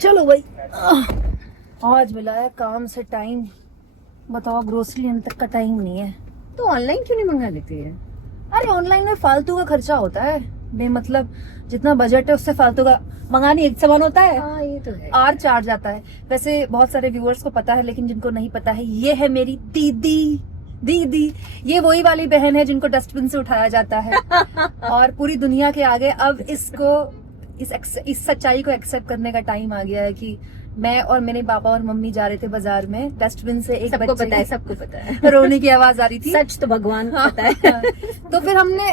चलो भाई, आज मिला है काम से टाइम। बताओ, ग्रोसरी लेने तक का टाइम नहीं है। तो ऑनलाइन क्यों नहीं मंगा लेती है? अरे ऑनलाइन में फालतू का खर्चा होता है बेमतलब। जितना बजट है उससे फालतू का मंगाने एक सामान होता है। हाँ ये तो है। आर चार्ज आता है। वैसे बहुत सारे व्यूअर्स को पता है, लेकिन जिनको नहीं पता है, ये है मेरी दीदी। दीदी ये वही वाली बहन है जिनको डस्टबिन से उठाया जाता है और पूरी दुनिया के आगे अब इस सच्चाई को एक्सेप्ट करने का टाइम आ गया है कि मैं और मेरे पापा और मम्मी जा रहे थे बाजार में, डस्टबिन से एक सबको बच्चे पता है, सबको पता है। रोने की आवाज आ रही थी। सच तो भगवान को हाँ, पता है। हाँ। तो फिर हमने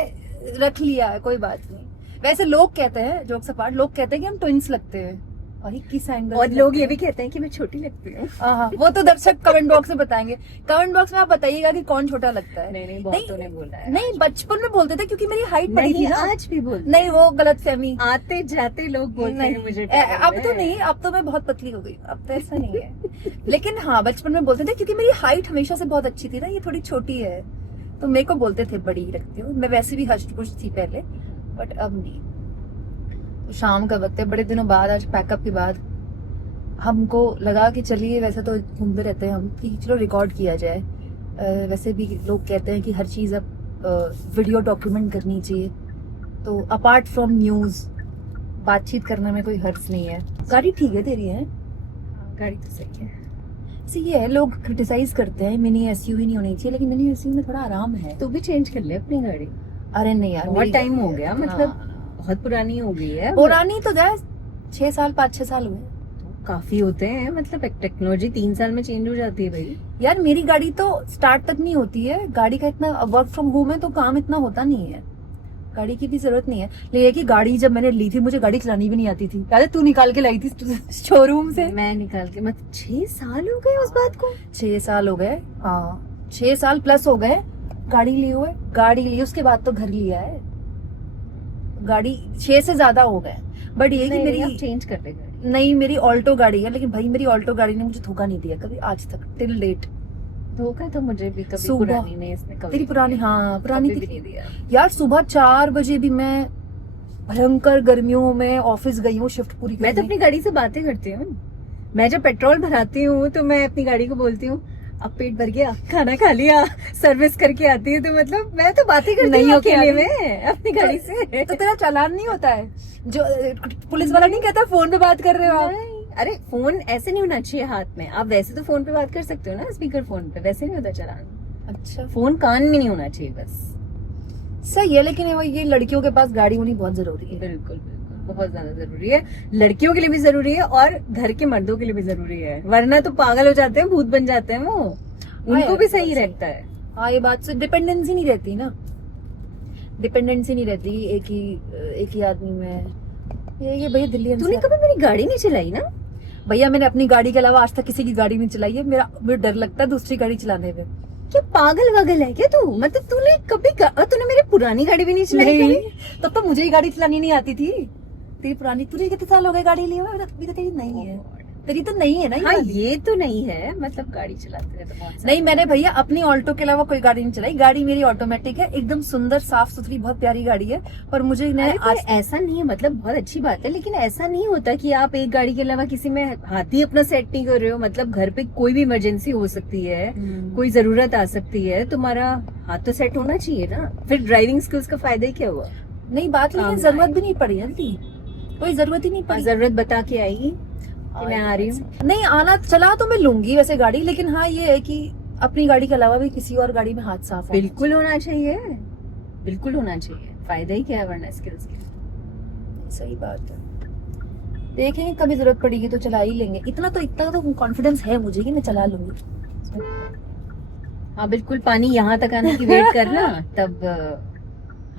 रख लिया है, कोई बात नहीं। वैसे लोग कहते हैं, जोक्स अपार्ट, लोग कहते हैं कि हम ट्विंस लगते हैं। और किस एंगल और लोग ये भी कहते हैं कि मैं छोटी लगती हूँ। हाँ, वो तो दर्शक कमेंट बॉक्स में बताएंगे। कमेंट बॉक्स में आप बताइएगा कि कौन छोटा लगता है। नहीं बहुतों ने बोला है। नहीं, बचपन में बोलते थे क्योंकि मेरी हाइट बड़ी थी नहीं, ना। आज भी बोलते नहीं, वो गलत फहमी। आते जाते लोग बोलते नहीं, हैं मुझे। अब तो नहीं, अब तो मैं बहुत पतली हो गई, अब तो ऐसा नहीं है। लेकिन हाँ, बचपन में बोलते थे क्योंकि मेरी हाइट हमेशा से बहुत अच्छी थी ना, ये थोड़ी छोटी है तो मेरे को बोलते थे बड़ी रखती हूँ। मैं वैसे भी हष्ट पुष्ट थी पहले, बट अब नहीं। तो शाम का वक्त है, बड़े दिनों बाद, आज पैकअप के बाद हमको लगा कि चलिए, वैसे तो घूमते रहते हैं हम, कि चलो रिकॉर्ड किया जाए। वैसे भी लोग कहते हैं कि हर चीज़ अब वीडियो डॉक्यूमेंट करनी चाहिए, तो अपार्ट फ्रॉम न्यूज़ बातचीत करने में कोई हर्ज नहीं है। गाड़ी ठीक है तेरी है? गाड़ी तो सही है। ऐसे ये है, लोग क्रिटिसाइज करते हैं मिनी एसयूवी नहीं होनी चाहिए, लेकिन मिनी एसयूवी में थोड़ा आराम है। तू भी चेंज कर ले अपनी गाड़ी। अरे नहीं यार, बहुत टाइम हो गया, मतलब हाँ, बहुत पुरानी हो गई है। पुरानी तो गए 6 साल, 5-6 साल हुए। काफी होते हैं, मतलब एक टेक्नोलॉजी 3 साल में चेंज हो जाती है भाई। यार मेरी गाड़ी तो स्टार्ट तक नहीं होती है। गाड़ी का इतना वर्क फ्रॉम होम है तो काम इतना होता नहीं है, गाड़ी की भी जरूरत नहीं है। लेकिन ये कि गाड़ी जब मैंने ली थी, मुझे गाड़ी चलानी भी नहीं आती थी। पहले तू निकाल के लाई थी शोरूम से। मैं निकाल के, मतलब 6 साल हो गए उस बात को। 6 साल हो गए, हाँ 6 साल प्लस हो गए गाड़ी लिए हुए। गाड़ी ली उसके बाद तो घर लिया है। गाड़ी 6 से ज्यादा हो गए, बट ये कि मेरी चेंज कर देगा। नहीं, मेरी ऑल्टो गाड़ी है, लेकिन भाई मेरी ऑल्टो गाड़ी ने मुझे धोखा नहीं दिया कभी आज तक, टिल डेट। धोखा तो मुझे भी कभी सुबह पुरानी ने इसने कभी तेरी पुरानी, हाँ पुरानी कभी भी थी नहीं दिया। यार। सुबह 4 बजे भी मैं भयंकर गर्मियों में ऑफिस गई हूँ शिफ्ट पूरी मैं तो करने। अपनी गाड़ी से बातें करती हूँ। मैं जब पेट्रोल भराती हूँ तो मैं अपनी गाड़ी को बोलती हूँ, अब पेट भर गया, खाना खा लिया, सर्विस करके आती है। तो मतलब मैं तो बातें करती नहीं हूँ हो अकेले में अपनी गाड़ी से। तो तेरा चालान नहीं होता है? जो पुलिस वाला नहीं कहता फोन पे बात कर रहे हो आप? नहीं, अरे फोन ऐसे नहीं होना चाहिए हाथ में। आप वैसे तो फोन पे बात कर सकते हो ना, स्पीकर फोन पे, वैसे नहीं होता चालान। अच्छा, फोन कान में नहीं होना चाहिए बस। सही है। लेकिन ये लड़कियों के पास गाड़ी होनी बहुत जरूरी है। बिल्कुल बिल्कुल, बहुत ज्यादा जरूरी है। लड़कियों के लिए भी जरूरी है और घर के मर्दों के लिए भी जरूरी है, वरना तो पागल हो जाते हैं, भूत बन जाते हैं वो। उनको भी सही रहता है। हाँ, ये बात से डिपेंडेंसी नहीं रहती ना, डिपेंडेंसी नहीं रहती एक ही आदमी में। ये भैया दिल्ली तूने कभी मेरी गाड़ी नहीं चलाई ना? भैया मैंने अपनी गाड़ी के अलावा आज तक किसी की गाड़ी नहीं चलाई है। मुझे डर लगता है दूसरी गाड़ी चलाने में। क्या पागल वगल है क्या तू? मतलब तूने मेरी पुरानी गाड़ी भी नहीं चलाई कभी? तब तो मुझे ही गाड़ी चलानी नहीं आती थी। तेरी पुरानी, तुझे कितने साल हो गए गाड़ी लिए हुए? अभी तो तेरी नहीं है। तेरी तो नहीं है ना ये हाँ, वाली? ये तो नहीं है, मतलब गाड़ी चलाते रहे तो बहुत सारी। नहीं, मैंने भैया अपनी ऑल्टो के अलावा कोई गाड़ी नहीं चलाई। गाड़ी मेरी ऑटोमेटिक है, एकदम सुंदर साफ सुथरी बहुत प्यारी गाड़ी है। पर मुझे अरे पर ऐसा नहीं है, मतलब बहुत अच्छी बात है, लेकिन ऐसा नहीं होता कि आप एक गाड़ी के अलावा किसी में हाथ ही अपना सेट नहीं कर रहे हो। मतलब घर पे कोई भी इमरजेंसी हो सकती है, कोई जरूरत आ सकती है, तुम्हारा हाथ तो सेट होना चाहिए ना। फिर ड्राइविंग स्किल्स का फायदा ही क्या हुआ? नहीं बात, लेकिन जरूरत भी नहीं पड़ी है, कोई जरूरत ही नहीं पड़ी। जरूरत बता के आएगी कि मैं आ रही हूँ। नहीं, आना चला तो मैं लूंगी वैसे गाड़ी, लेकिन हाँ ये है कि अपनी गाड़ी के अलावा भी किसी और गाड़ी में हाथ साफ बिल्कुल होना चाहिए, बिल्कुल होना चाहिए। फायदा ही क्या है वरना स्किल्स के। सही बात है। देखेंगे, कभी जरूरत पड़ेगी तो चला ही लेंगे। इतना तो कॉन्फिडेंस है मुझे कि मैं चला लूंगी। हाँ बिल्कुल, पानी यहाँ तक आने की वेट करना, तब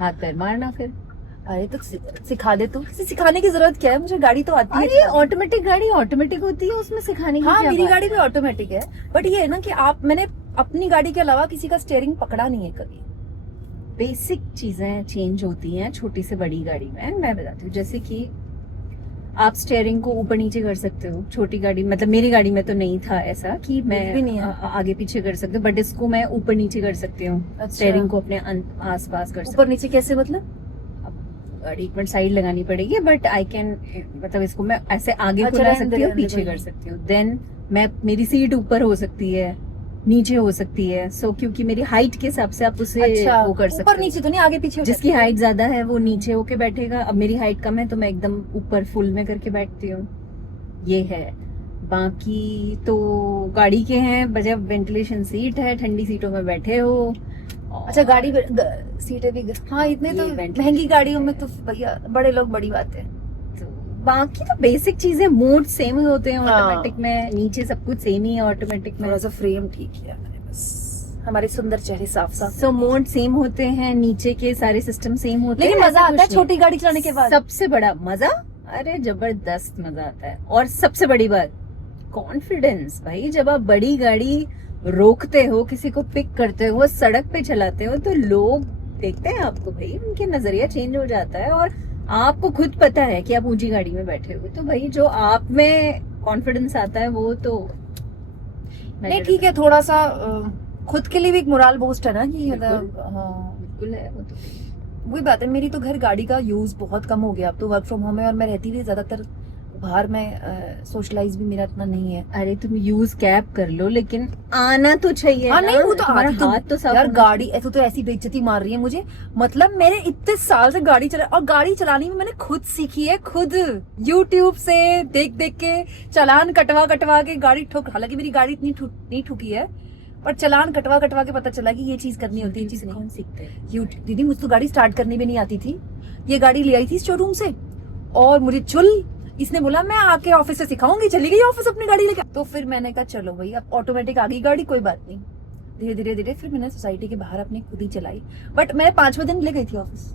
हाथ पैर मारना फिर। अरे तो सिखा दे तू। सिखाने की जरूरत क्या है, मुझे गाड़ी तो आती है। अरे ऑटोमेटिक गाड़ी ऑटोमेटिक होती है, उसमें सिखाने की हाँ, क्या मेरी बात गाड़ी भी ऑटोमेटिक है, बट ये है ना कि मैंने अपनी गाड़ी के अलावा किसी का स्टीयरिंग पकड़ा नहीं है कभी। बेसिक चीजें चेंज होती हैं छोटी से बड़ी गाड़ी में। मैं बताती हूँ, जैसे कि आप स्टीयरिंग को ऊपर नीचे कर सकते हो। छोटी गाड़ी, मतलब मेरी गाड़ी में तो नहीं था ऐसा कि मैं भी नहीं है। आगे पीछे कर सकती हूँ, बट इसको मैं ऊपर नीचे कर सकती हूँ। अच्छा। स्टीयरिंग को अपने आस पास कर सकती ऊपर नीचे कैसे मतलब? गाड़ी एक मिनट साइड लगानी पड़ेगी, बट आई कैन, मतलब इसको मैं ऐसे आगे अच्छा, खुला रहने दो, सकती हूँ, रहने दो, पीछे कोई कर नहीं। सकती हूँ। देन मेरी सीट ऊपर हो सकती है, नीचे हो सकती है। सो क्योंकि मेरी हाइट के हिसाब से आप उसे अच्छा, वो कर सकते ऊपर हो। नीचे तो नहीं, आगे पीछे हो जिसकी जाती है। हाइट ज्यादा है वो नीचे होके बैठेगा। अब मेरी हाइट कम है तो मैं एकदम ऊपर फुल में करके बैठती हूँ, ये है। बाकी तो गाड़ी के हैं, बजाय वेंटिलेशन सीट है, ठंडी सीटों में बैठे हो। अच्छा, गाड़ी सीटें भी हाँ, इतने ये तो ventilation महंगी गाड़ियों में है। तो भैया बड़े लोग, बड़ी बात है। तो बाकी तो बेसिक चीजें मोड सेम ही होते हैं हाँ। ऑटोमेटिक में, नीचे सब कुछ सेम ही है ऑटोमेटिक में। थोड़ा सा फ्रेम ठीक किया मैंने बस, हमारे सुंदर चेहरे साफ साफ। सो मोड सेम होते हैं, नीचे के सारे सिस्टम सेम होते हैं। लेकिन मजा ऐसा आता कुछ है नहीं। छोटी गाड़ी चलाने के बाद। सबसे बड़ा मजा, अरे जबरदस्त मजा आता है। और सबसे बड़ी बात, कॉन्फिडेंस। भाई जब आप बड़ी गाड़ी रोकते हो, किसी को पिक करते हो, सड़क पे चलाते हो, तो लोग देखते हैं आपको, भाई उनके नजरिया चेंज हो जाता है। और आपको खुद पता है कि आप ऊंची गाड़ी में बैठे हो, तो भाई जो आप में कॉन्फिडेंस आता है वो तो नहीं ठीक है, थोड़ा सा खुद के लिए भी एक मोरल बूस्ट है ना कि बिल्कुल। मतलब हाँ, बिल्कुल है वो तो। वही बात है। मेरी तो घर गाड़ी का यूज बहुत कम हो गया, अब तो वर्क फ्रॉम होम है और मैं रहती भी ज्यादातर बाहर में, सोशलाइज भी मेरा इतना नहीं है। अरे तुम यूज कैब कर लो, लेकिन आना तो चाहिए हाँ ना। नहीं, वो तो तुम्हारा आती तो हाथ तो साफ यार, होना गाड़ी ऐसे तो ऐसी बेइज्जती मार रही है मुझे। मतलब मेरे इतने साल से गाड़ी चला, और गाड़ी चलानी भी मैंने खुद सीखी है, खुद यूट्यूब से देख देख के, चालान कटवा कटवा के गाड़ी ठोक। हालांकि मेरी गाड़ी इतनी नहीं ठुकी है, पर चालान कटवा कटवा के पता चला कि ये चीज करनी होती है, ये चीज कौन नहीं। सीखते हैं? यूट्यूब। दीदी मुझे तो गाड़ी स्टार्ट करनी भी नहीं आती थी, ये गाड़ी ले आई थी शोरूम से, और मुझे चुल इसने बोला मैं आके ऑफिस से सिखाऊंगी, चली गई ऑफिस अपनी गाड़ी लेके। तो फिर मैंने कहा चलो भाई, अब ऑटोमेटिक आ गई गाड़ी, कोई बात नहीं। धीरे धीरे धीरे फिर मैंने सोसाइटी के बाहर अपनी खुद ही चलाई, बट मैं 5वें दिन ले गई थी ऑफिस,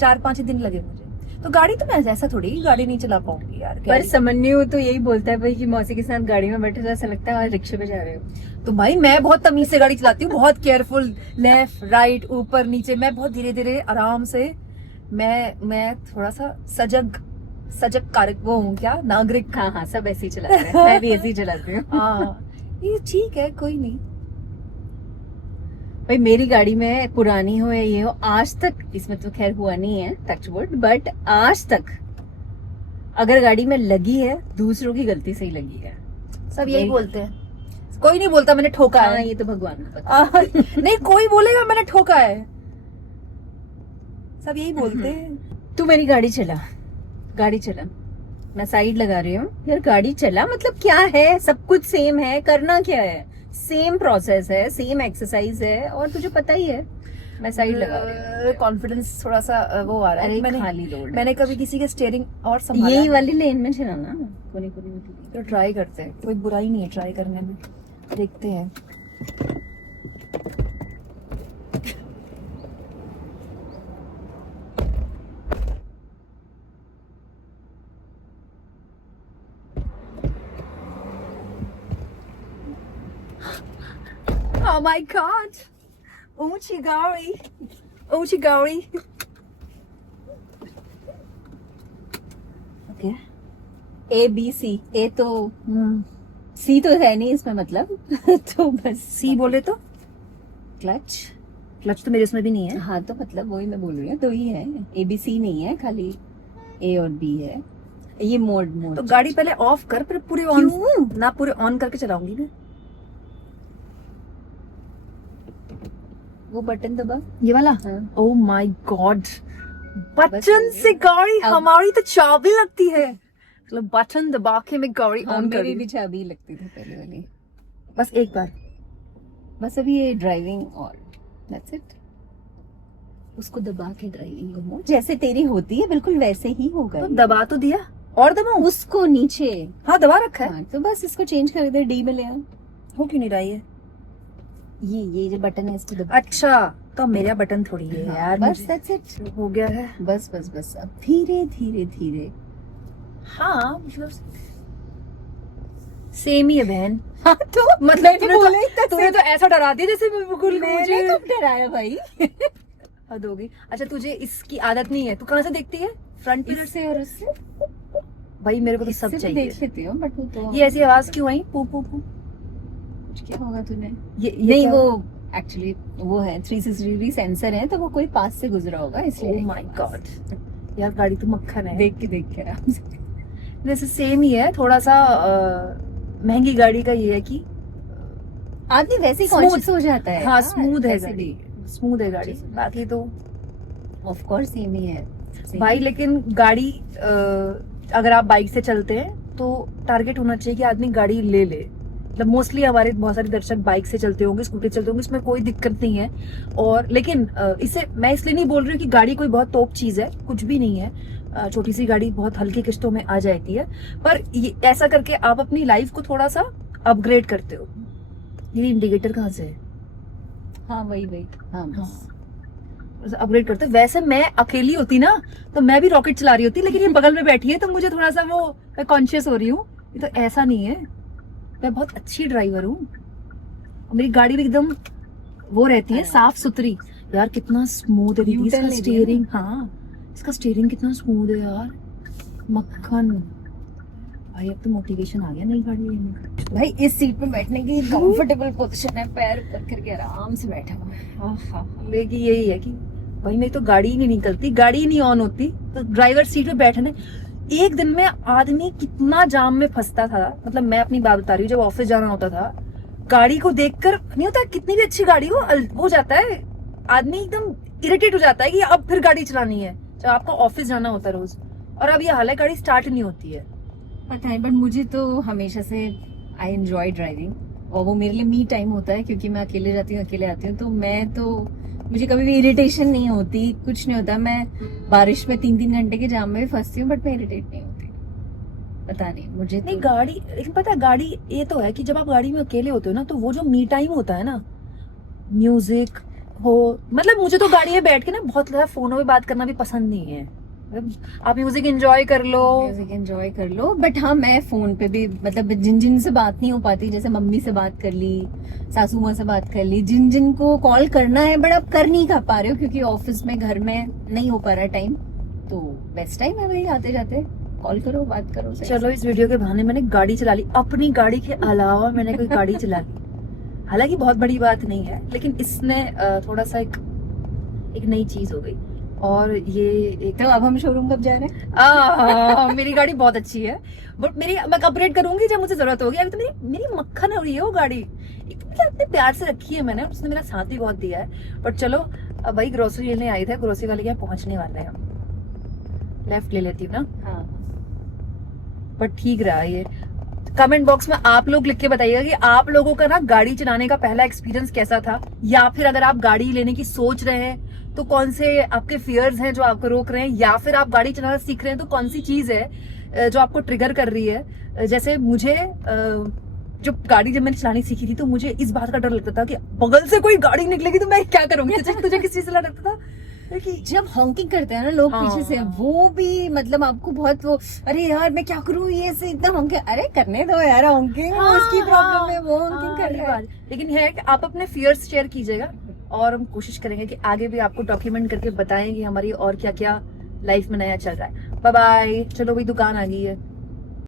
4-5 दिन लगे मुझे। तो गाड़ी तो मैं ऐसा थोड़ी गाड़ी नहीं चला पाऊंगी यार। पर समन्यु तो यही बोलता है भाई कि मौसी के साथ गाड़ी में बैठे तो ऐसा लगता है रिक्शे पे जा रहे हो। तो भाई मैं बहुत तमीज से गाड़ी चलाती हूँ, बहुत केयरफुल, लेफ्ट राइट ऊपर नीचे, मैं बहुत धीरे धीरे आराम से। मैं थोड़ा सा सजग कारक वो हूँ, क्या नागरिक। हाँ हाँ, सब ऐसे ही चलाते हैं, मैं भी ऐसे ही चलाती हूँ। हाँ, ये ठीक है, कोई नहीं। भाई मेरी गाड़ी में पुरानी हो या ये हो, आज तक, इसमें तो खैर हुआ नहीं है टच वुड, बट आज तक अगर गाड़ी में लगी है, दूसरों की गलती से ही लगी है। सब यही बोलते हैं, कोई नहीं बोलता मैंने ठोका हाँ, है। ये तो भगवान को पता। नहीं, कोई बोलेगा मैंने ठोका है, सब यही बोलते हैं। तू मेरी गाड़ी चला, गाड़ी चला, मैं साइड लगा रही हूँ यार, गाड़ी चला। मतलब क्या है, सब कुछ सेम है, करना क्या है, सेम प्रोसेस है, सेम एक्सरसाइज है, और तुझे पता ही है। मैं साइड लगा रही हूँ। कॉन्फिडेंस थोड़ा सा वो आ रहा है। अरे खाली रोड है। मैंने कभी किसी के स्टीयरिंग और संभाला यही नहीं। वाली लेन में चलाना, कोनी कोनी में। तो ट्राई करते हैं, कोई बुराई नहीं है ट्राई करने में, देखते हैं। Oh my God! ऊंची गाड़ी, ऊंची गाड़ी। ओके, ABC, ए तो सी तो है नहीं इसमें, मतलब तो बस सी बोले तो क्लच। क्लच तो मेरे उसमें भी नहीं है। हाँ तो मतलब वही मैं बोल रही हूँ, दो ही है, ABC नहीं है, खाली ए और बी है। ये मोड तो गाड़ी पहले ऑफ कर, फिर पूरे ऑन क्यों? ना, पूरे ऑन करके चलाऊंगी मैं। वो बटन दबा। ये वाला? हाँ। ओह माय गॉड, बटन बस से गाड़ी, अब- हमारी तो चाबी लगती है, मतलब बटन दबा के मैं गाड़ी हाँ, ऑन कर मेरी रही भी हूँ। चाबी लगती थी पहले वाली। बस एक बार, बस अभी ये ड्राइविंग और दैट्स इट। उसको दबा के ड्राइविंग घूमो, जैसे तेरी होती है बिल्कुल वैसे ही होगा। तो दबा तो दिया, और दबाऊं? उसको नीचे, हाँ दबा रखा है। हाँ तो बस इसको चेंज कर दे, डी में ले आ। हो क्यों नहीं रहा ये? ये जो बटन है इसको दबा। अच्छा, तो मेरा बटन थोड़ी है हाँ, यार, बस मुझे दैट्स इट। हो गया है। बस बस बस, अब धीरे धीरे धीरे। हाँ मतलब सेम ही है बहन। हाँ तो मतलब तूने तो ऐसा डरा दिया जैसे बिल्कुल मैंने मुझे कब डराया भाई? हद हो गई। अच्छा, तुझे इसकी आदत नहीं है, तू कहाँ से देखती है? फ्रंट मिरर से? इससे और उससे भाई मेरे को तो इससे सब भी चाहिए। देख लेती हूँ, बट वो तो ये ऐसी आवाज क्यों आई? पू पू पू। कुछ क्या होगा तूने? ये नहीं क्या? वो एक्चुअली वो है 360 डिग्री सेंसर है, तो वो कोई पास से गुजरा होगा इसलिए। ओह माय गॉड, यार गाड़ी तो मक्खन है। देख के आराम से। जैसे सेम ही है, थोड़ा सा महंगी गाड़ी का ये है कि आदमी वैसे ही Smooth. कॉन्शियस हो जाता है। हाँ स्मूथ है वैसे गाड़ी, भी स्मूथ है गाड़ी, बाकी तो ऑफ कोर्स सेम ही है। भाई। लेकिन गाड़ी अगर आप बाइक से चलते हैं तो टारगेट होना चाहिए कि आदमी गाड़ी ले ले। मतलब मोस्टली हमारे बहुत सारे दर्शक बाइक से चलते होंगे, स्कूटी चलते होंगे, इसमें कोई दिक्कत नहीं है। और लेकिन इसे मैं इसलिए नहीं बोल रही हूँ कि गाड़ी कोई बहुत टॉप चीज है, कुछ भी नहीं है। छोटी सी गाड़ी बहुत हल्की किश्तों में आ जाती है, पर ऐसा करके आप अपनी लाइफ को थोड़ा सा अपग्रेड करते हो। ये इंडिकेटर कहाँ से है? हाँ वही हाँ अपग्रेड करते। वैसे मैं अकेली होती ना तो मैं भी रॉकेट चला रही होती, लेकिन ये बगल में बैठी है तो मुझे थोड़ा सा वो मैं कॉन्शियस हो रही हूँ। ये तो ऐसा नहीं है, मैं बहुत अच्छी ड्राइवर हूँ। मेरी गाड़ी भी एकदम वो रहती है, साफ सुथरी। यार कितना स्मूथ है दीदी इसका स्टीयरिंग। हाँ इसका स्टीयरिंग कितना स्मूथ है यार, मक्खन। भाई अब तो मोटिवेशन आ गया नई गाड़ी लेने का। भाई इस सीट पे बैठने की कंफर्टेबल पोजीशन है, पैर ऊपर करके आराम से बैठा हुआ है। लेकिन यही है कि भाई मेरी तो गाड़ी ही नहीं निकलती, गाड़ी ही नहीं ऑन होती, तो ड्राइवर सीट पे बैठने एक दिन में आदमी कितना जाम में फंसता था। मतलब मैं अपनी बात बता रही हूँ, जब ऑफिस जाना होता था गाड़ी को देखकर नहीं होता, कितनी भी अच्छी गाड़ी हो जाता है आदमी एकदम इरिटेट हो जाता है कि अब फिर गाड़ी चलानी है जब आपको ऑफिस जाना होता है रोज। और अब ये हाल है, गाड़ी स्टार्ट नहीं होती है। पता है, बट मुझे तो हमेशा से आई एंजॉय ड्राइविंग, और वो मेरे लिए मी टाइम होता है क्योंकि मैं अकेले जाती हूँ, अकेले आती हूँ। तो मुझे कभी भी इरिटेशन नहीं होती, कुछ नहीं होता। मैं बारिश में 3-3 घंटे के जाम में भी फंसती हूँ, बट मैं इरिटेट नहीं होती। पता नहीं मुझे नहीं गाड़ी, लेकिन पता है गाड़ी ये तो है कि जब आप गाड़ी में अकेले होते हो ना, तो वो जो मी टाइम होता है ना, म्यूजिक हो, मतलब मुझे तो गाड़ी में बैठ के ना बहुत ज्यादा फोनों पे बात करना भी पसंद नहीं है। आप म्यूजिक एंजॉय कर लो, बट हाँ मैं फोन पे भी मतलब जिन से बात नहीं हो पाती, जैसे मम्मी से बात कर ली, सासू माँ से बात कर ली, जिन को कॉल करना है बट अब कर नहीं पा रहे हो क्योंकि ऑफिस में घर में नहीं हो पा रहा टाइम, तो बेस्ट टाइम है भाई आते जाते कॉल करो, बात करो। चलो इस वीडियो के बहाने मैंने गाड़ी चला ली, अपनी गाड़ी के अलावा मैंने कोई गाड़ी चला ली। हालांकि बहुत बड़ी बात नहीं है, लेकिन इसने थोड़ा सा एक नई चीज हो गई। और ये एक तो अब हम शोरूम कब जा रहे हैं? मेरी गाड़ी बहुत अच्छी है, बट मैं अपग्रेड करूंगी जब मुझे जरूरत होगी। अभी तो मेरी मक्खन हो रही है वो गाड़ी, इतने प्यार से रखी है मैंने, उसने मेरा साथ भी बहुत दिया है। बट चलो अब भाई ग्रोसरी लेने आई थे, ग्रोसरी वाले के यहाँ पहुंचने वाले हैं हम। लेफ्ट ले लेती हूँ ना। हाँ बट ठीक रहा ये। कमेंट बॉक्स में आप लोग लिख के बताइएगा कि आप लोगों का ना गाड़ी चलाने का पहला एक्सपीरियंस कैसा था, या फिर अगर आप गाड़ी लेने की सोच रहे हैं तो कौन से आपके फियर्स हैं जो आपको रोक रहे हैं, या फिर आप गाड़ी चलाना सीख रहे हैं तो कौन सी चीज है जो आपको ट्रिगर कर रही है। जैसे मुझे जो गाड़ी जब मैंने चलानी सीखी थी तो मुझे इस बात का डर लगता था कि बगल से कोई गाड़ी निकलेगी तो मैं क्या करूंगी। तुझे किस चीज से डर लगता था? जब हॉकिंग करते हैं ना लोग पीछे से, वो भी मतलब आपको बहुत वो, अरे यार मैं क्या करूं ये से एकदम हॉकिंग, अरे करने दो यार हॉकिंग, उसकी प्रॉब्लम है, वो हॉकिंग कर रहा है। लेकिन है कि आप अपने फियर्स शेयर कीजिएगा और हम कोशिश करेंगे कि आगे भी आपको डॉक्यूमेंट करके बताएं कि हमारी और क्या क्या लाइफ में नया चल रहा है। Bye bye. चलो भाई दुकान आ गई है।